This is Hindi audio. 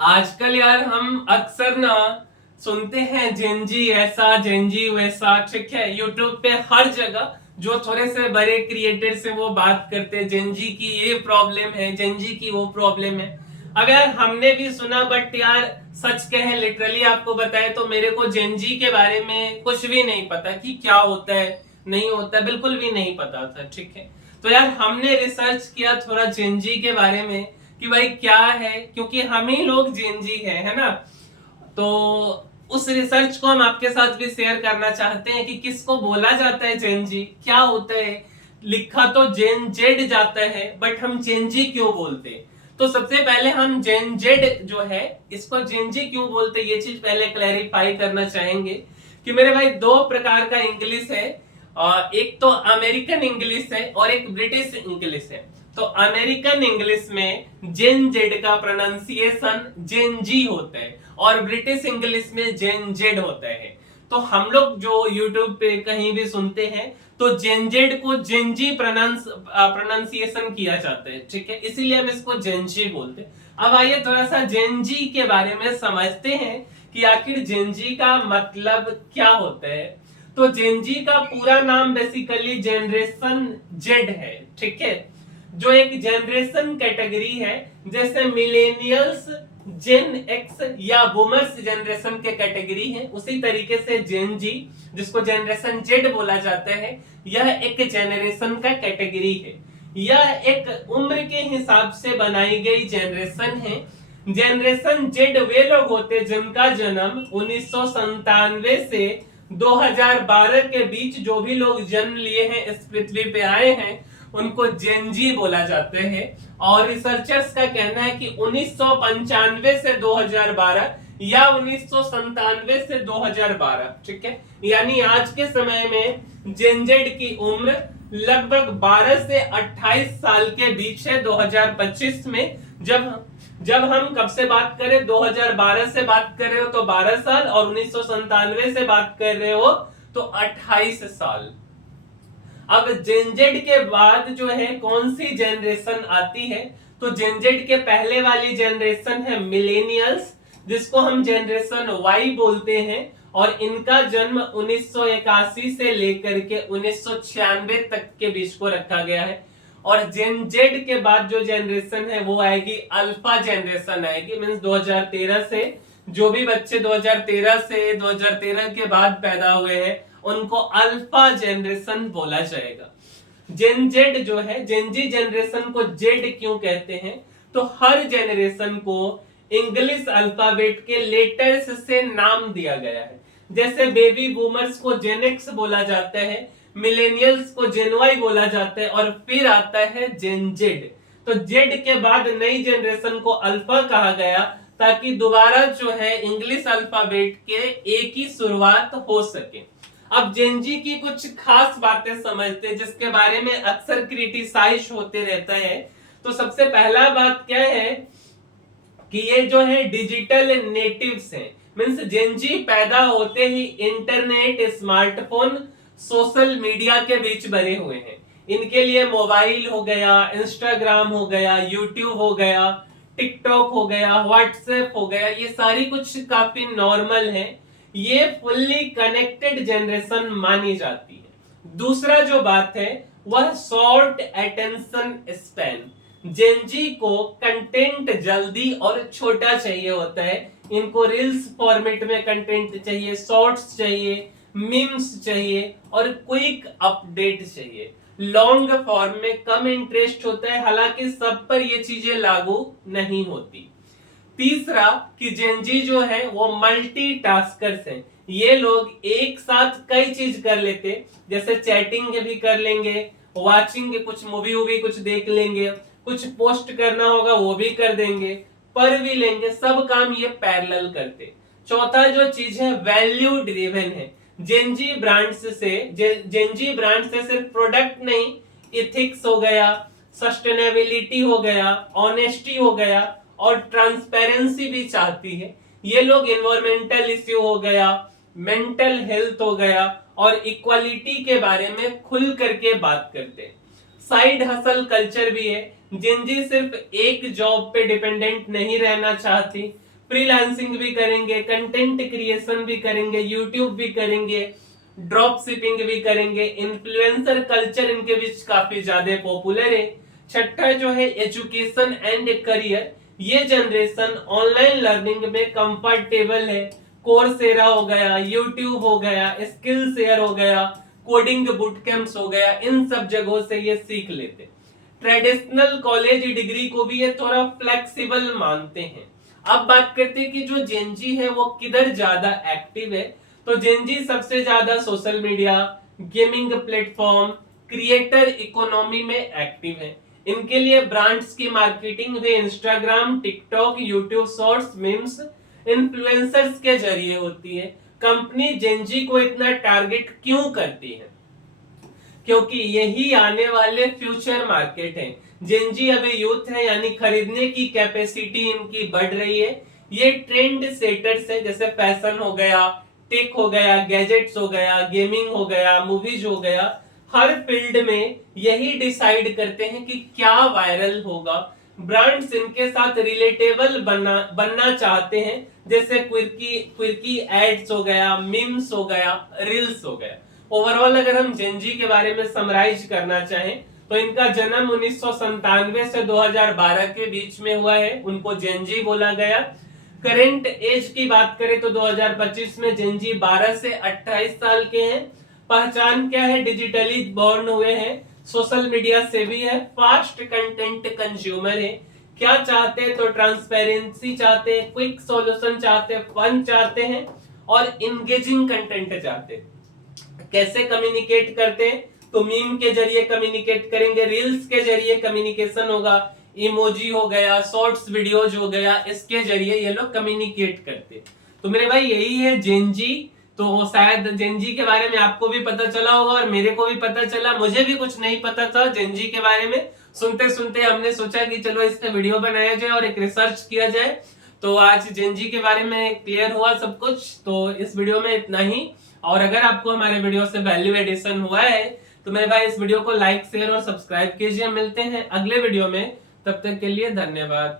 आजकल यार हम अक्सर ना सुनते हैं जेनजी ऐसा जेनजी वैसा, ठीक है। यूट्यूब पे हर जगह जो थोड़े से बड़े क्रिएटर्स हैं वो बात करते हैं जेनजी की ये प्रॉब्लम है, जेनजी की वो प्रॉब्लम है। अब यार हमने भी सुना, बट यार सच कहें लिटरली आपको बताएं तो मेरे को जेनजी के बारे में कुछ भी नहीं पता कि क्या होता है नहीं होता, बिल्कुल भी नहीं पता था, ठीक है। तो यार हमने रिसर्च किया थोड़ा जेनजी के बारे में कि भाई क्या है, क्योंकि हम ही लोग जेनजी है ना। तो उस रिसर्च को हम आपके साथ भी शेयर करना चाहते हैं कि किसको बोला जाता है जेनजी, क्या होता है। लिखा तो जेन जेड जाता है, बट हम जेनजी क्यों बोलते हैं। तो सबसे पहले हम जेन जेड जो है इसको जेनजी क्यों बोलते हैं ये चीज पहले क्लैरिफाई करना चाहेंगे कि मेरे भाई दो प्रकार का इंग्लिश है। एक तो अमेरिकन इंग्लिश है और एक ब्रिटिश इंग्लिश है। तो अमेरिकन इंग्लिश में जेन जेड का प्रोनाउंसिएशन जेन जी होता है और ब्रिटिश इंग्लिश में जेन जेड होता है। तो हम लोग जो यूट्यूब पे कहीं भी सुनते हैं तो जेन जेड को जेन जी प्रोनाउंसिएशन किया जाता है, ठीक है, इसीलिए हम इसको जेन जी बोलते हैं। अब आइए थोड़ा सा जेन जी के बारे में समझते हैं कि आखिर जेन जी का मतलब क्या होता है। तो जेन जी का पूरा नाम बेसिकली जनरेशन जेड है, ठीक है, जो एक जनरेशन कैटेगरी है। जैसे मिलेनियल्स जेन एक्स या बूमर्स जनरेशन के कैटेगरी है, उसी तरीके से जेन जी जिसको जनरेशन जेड बोला जाता है यह एक जनरेशन का कैटेगरी है। यह एक उम्र के हिसाब से बनाई गई जनरेशन है। जनरेशन जेड वे लोग होते जिनका जन्म 1997 से 2012 के बीच जो भी लोग जन्म लिए हैं इस पृथ्वी पे आए हैं उनको जेनजी बोला जाते हैं। और रिसर्चर्स का कहना है कि 1995 से 2012 या 1997 से 2012, ठीक है, यानी आज के समय में जेनजेड की उम्र लगभग 12 से 28 साल के बीच है 2025 में। जब हम कब से बात करें, 2012 से बात कर रहे हो तो 12 साल और 1997 से बात कर रहे हो तो 28 साल। अब जेनजेड के बाद जो है कौन सी जनरेशन आती है, तो जेनजेड के पहले वाली जनरेशन है मिलेनियल्स जिसको हम जनरेशन वाई बोलते हैं। और इनका जन्म 1981 से लेकर के 1996 तक के बीच को रखा गया है। और जेनजेड के बाद जो जनरेशन है वो आएगी अल्फा जनरेशन आएगी, मींस 2013 से जो भी बच्चे 2013 से 2013 के बाद पैदा हुए हैं उनको अल्फा जनरेशन बोला जाएगा। जेन जेड जो है, जेनजी जनरेशन को जेड क्यों कहते हैं, तो हर जनरेशन को इंग्लिश अल्फाबेट के लेटर्स से नाम दिया गया है। जैसे बेबी बूमर्स को जेनेक्स बोला जाता है, मिलेनियल्स को जेन वाई बोला जाता है और फिर आता है जेन जेड। तो जेड के बाद नई जनरेशन को अल्फा कहा गया ताकि दोबारा जो है इंग्लिश अल्फाबेट के एक ही शुरुआत हो सके। अब जेनजी की कुछ खास बातें समझते हैं जिसके बारे में अक्सर क्रिटिसाइज होते रहता है। तो सबसे पहला बात क्या है कि ये जो है डिजिटल नेटिव्स हैं, मींस जेनजी पैदा होते ही इंटरनेट, स्मार्टफोन, सोशल मीडिया के बीच बने हुए हैं। इनके लिए मोबाइल हो गया, इंस्टाग्राम हो गया, यूट्यूब हो गया, टिकटॉक हो गया, व्हाट्सएप हो गया, ये सारी कुछ काफी नॉर्मल है। ये फुल्ली कनेक्टेड जनरेशन मानी जाती है। दूसरा जो बात है वह शॉर्ट अटेंशन स्पैन। जेनजी को कंटेंट जल्दी और छोटा चाहिए होता है। इनको रील्स फॉर्मेट में कंटेंट चाहिए, शॉर्ट्स चाहिए, मीम्स चाहिए और क्विक अपडेट चाहिए। लॉन्ग फॉर्म में कम इंटरेस्ट होता है, हालांकि सब पर ये चीजें लागू नहीं होती। तीसरा कि जेनजी जो है वो मल्टीटास्कर्स हैं। ये लोग एक साथ कई चीज कर लेते, जैसे चैटिंग भी कर लेंगे, वाचिंग कुछ मूवी वूवी कुछ देख लेंगे, कुछ पोस्ट करना होगा वो भी कर देंगे, पढ़ भी लेंगे, सब काम ये पैरेलल करते। चौथा जो चीज है वैल्यू ड्रिवन है। जेनजी ब्रांड से सिर्फ प्रोडक्ट नहीं, इथिक्स हो गया, सस्टेनेबिलिटी हो गया, ऑनेस्टी हो गया और ट्रांसपेरेंसी भी चाहती है। ये लोग एनवायरमेंटल इश्यू हो गया, मेंटल हेल्थ हो गया और इक्वालिटी के बारे में खुल करके बात करते हैं। साइड हसल कल्चर भी है। जेनजी सिर्फ एक जॉब पे डिपेंडेंट नहीं रहना चाहती, फ्रीलांसिंग भी करेंगे, कंटेंट क्रिएशन भी करेंगे, यूट्यूब भी करेंगे, ड्रॉप शिपिंग भी करेंगे। इन्फ्लुएंसर कल्चर इनके बीच काफी ज्यादा पॉपुलर है। छठा जो है एजुकेशन एंड करियर, ये जनरेशन ऑनलाइन लर्निंग में कंफर्टेबल है। कोर्सेरा हो गया, यूट्यूब हो गया, स्किल शेयर हो गया, कोडिंग बूट कैंप्स हो गया, इन सब जगहों से ये सीख लेते। ट्रेडिशनल कॉलेज डिग्री को भी ये थोड़ा फ्लेक्सिबल मानते हैं। अब बात करते हैं कि जो जेनजी है वो किधर ज्यादा एक्टिव है। तो जेनजी सबसे ज्यादा social media, gaming platform, creator economy में एक्टिव है। इनके लिए ब्रांड्स की मार्केटिंग वे Instagram, TikTok, YouTube shorts, memes, influencers के जरिए होती है। कंपनी जेनजी को इतना टारगेट क्यों करती है? क्योंकि यही आने वाले फ्यूचर मार्केट है। जेनजी अभी यूथ है, यानी खरीदने की कैपेसिटी इनकी बढ़ रही है। ये ट्रेंड सेटर्स है, जैसे फैशन हो गया, टेक हो गया, गैजेट्स हो गया, गेमिंग हो गया, मूवीज हो गया। हर फील्ड में यही डिसाइड करते हैं कि क्या वायरल होगा। ब्रांड्स इनके साथ रिलेटेबल बनना चाहते हैं, जैसे क्विर्की एड्स हो गया, मीम्स हो गया, रील्स हो गया। ओवरऑल अगर हम जेनजी के बारे में समराइज करना चाहें तो इनका जन्म 1997 से 2012 के बीच में हुआ है, उनको जेनजी बोला गया। करंट एज की बात करें तो 2025 में जेनजी 12 से 28 साल के हैं। पहचान क्या है? डिजिटली बॉर्न हुए हैं, सोशल मीडिया से भी है, फास्ट कंटेंट कंज्यूमर है। क्या चाहते हैं? तो ट्रांसपेरेंसी चाहते हैं, क्विक सॉल्यूशन चाहते हैं, फन चाहते हैं और इंगेजिंग कंटेंट चाहते हैं। कैसे कम्युनिकेट करते हैं? तो मीम के जरिए कम्युनिकेट करेंगे, रील्स के जरिए कम्युनिकेशन होगा, इमोजी हो गया, शॉर्ट्स वीडियोज हो गया, इसके जरिए ये लोग कम्युनिकेट करते। तो मेरे भाई यही है जेनजी। तो शायद जेनजी के बारे में आपको भी पता चला होगा और मेरे को भी पता चला। मुझे भी कुछ नहीं पता था जेनजी के बारे में। सुनते सुनते हमने सोचा कि चलो इस पे वीडियो बनाया जाए और एक रिसर्च किया जाए। तो आज जेनजी के बारे में क्लियर हुआ सब कुछ। तो इस वीडियो में इतना ही। और अगर आपको हमारे वीडियो से वैल्यू एडिशन हुआ है तो मेरे भाई इस वीडियो को लाइक, शेयर और सब्सक्राइब कीजिए। मिलते हैं अगले वीडियो में, तब तक के लिए धन्यवाद।